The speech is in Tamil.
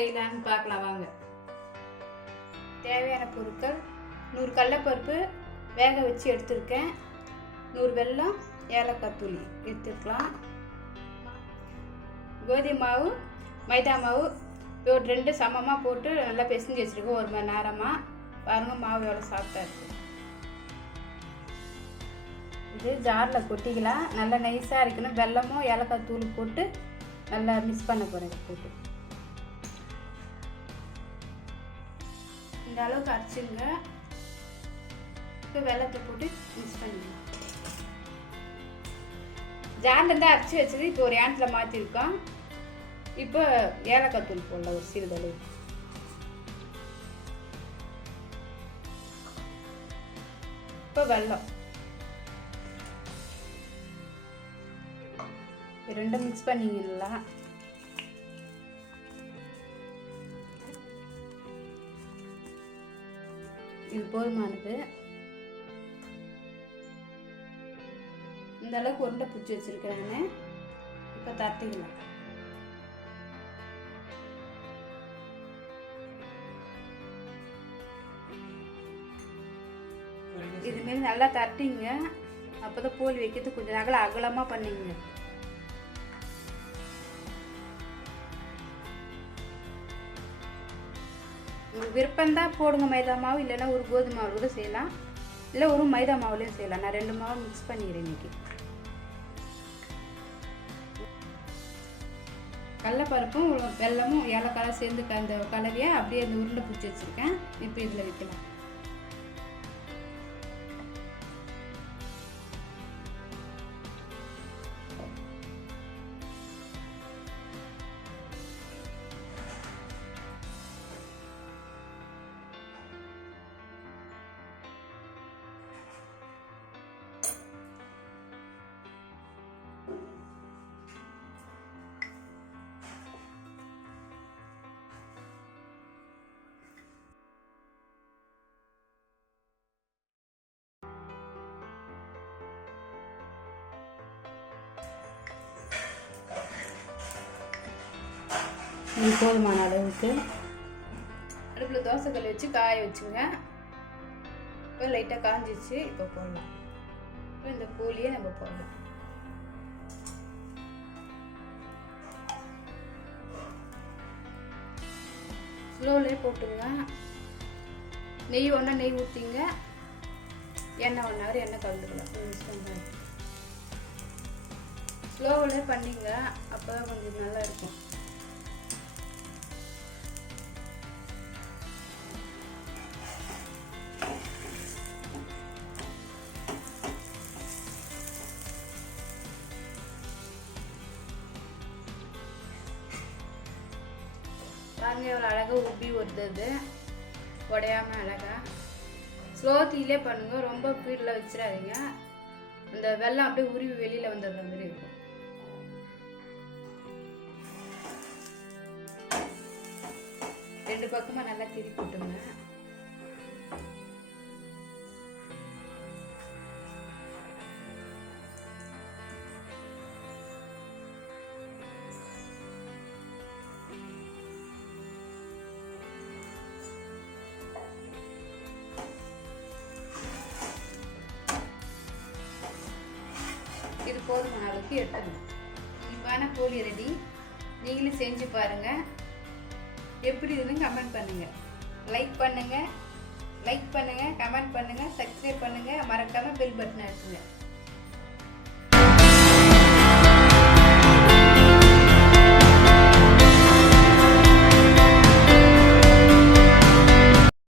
செய்யலான்னு பார்க்கலாம் வாங்க. தேவையான பொருட்கள் 100 கடலைப்பருப்பு வேக வச்சு எடுத்துருக்கேன், 100 வெல்லம், ஏலக்காய் தூள் எடுத்துக்கலாம், கோதுமை மாவு, மைதா மாவு ஒரு 2 சமமாக போட்டு நல்லா பிசைஞ்சு வச்சுருக்கோம் 1 மணி நேரமாக. பாருங்கள் மாவு எவ்வளோ சாஃப்டாக இருக்குது. இது ஜாரில் கொட்டிக்கலாம், நல்லா நைஸாக இருக்கணும். வெல்லமும் ஏலக்காய் தூள் போட்டு நல்லா மிக்ஸ் பண்ண போகிறேன். போட்டு இந்த அளவுக்கு அரைச்சிங்க. இப்போ வெல்லத்தை போட்டு மிக்ஸ் பண்ணிக்கலாம். ஜார்லேருந்து அரைச்சி வச்சது இப்போ ஒரு ஏனத்தில் மாற்றிருக்கோம். இப்போ ஏலக்காய் தூள் போடலாம் ஒரு சிறிதளவு. இப்போ வெல்லம் ரெண்டும் மிக்ஸ் பண்ணிங்கன்னா இது போதுமானது. இந்த அளவுக்கு உருண்டை பிடிச்சி வச்சிருக்கேன் நான். இப்போ தட்டிக்கலாம். இதுமாரி நல்லா தட்டிங்க. அப்போதான் போலி வைக்கிறது கொஞ்சம் அகலமாக பண்ணிங்க. உங்களுக்கு விருப்பம்தான் போடுங்க மைதா மாவு, இல்லைன்னா ஒரு கோதுமை மாவு கூட செய்யலாம், இல்லை ஒரு மைதா மாவுலேயும் செய்யலாம். நான் 2 மாவு மிக்ஸ் பண்ணிக்கிறேன் இன்னைக்கு. கடலைப்பருப்பும் வெல்லமும் ஏலக்காய் சேர்ந்து அந்த கலவையை அப்படியே அந்த உருண்டை பிடிச்சி வச்சுருக்கேன். இப்போ இதில் வைக்கலாம். இது போதுமான அளவுக்கு அடுப்பில் தோசைக்கல் வச்சு காய வச்சுங்க. இப்போ லைட்டாக காஞ்சிச்சு. இப்போ போடலாம். இப்போ இந்த போலியை நம்ம போடலாம். ஸ்லோவிலே போட்டுங்க. நெய் ஒன்றா நெய் ஊற்றிங்க, எண்ணெய் 1 ஹவர் எண்ணெய் கலந்துக்கலாம். ஸ்லோவிலே பண்ணிங்க, அப்போ தான் கொஞ்சம் நல்லா இருக்கும். பாருங்க எவ்வளோ அழகாக உப்பி வருது, உடையாமல் அழகாக. ஸ்லோ தீயிலே பண்ணுங்க, ரொம்ப ஸ்பீடில் வச்சிடாதீங்க. அந்த வெல்லம் அப்படியே உருவி வெளியில் வந்துடுற மாதிரி இருக்கும். ரெண்டு பக்கமாக நல்லா திருப்பி விட்டுங்க. இது போதுமான அளவுக்கு எடுத்துக்கணும். இனிப்பான போலி ரெடி. நீங்களும் செஞ்சு பாருங்க. எப்படி இருக்குன்னு கமெண்ட் பண்ணுங்க. லைக் பண்ணுங்க, கமெண்ட் பண்ணுங்க, சப்ஸ்கிரைப் பண்ணுங்க, மறக்காம பெல் பட்டன் அழுத்துங்க.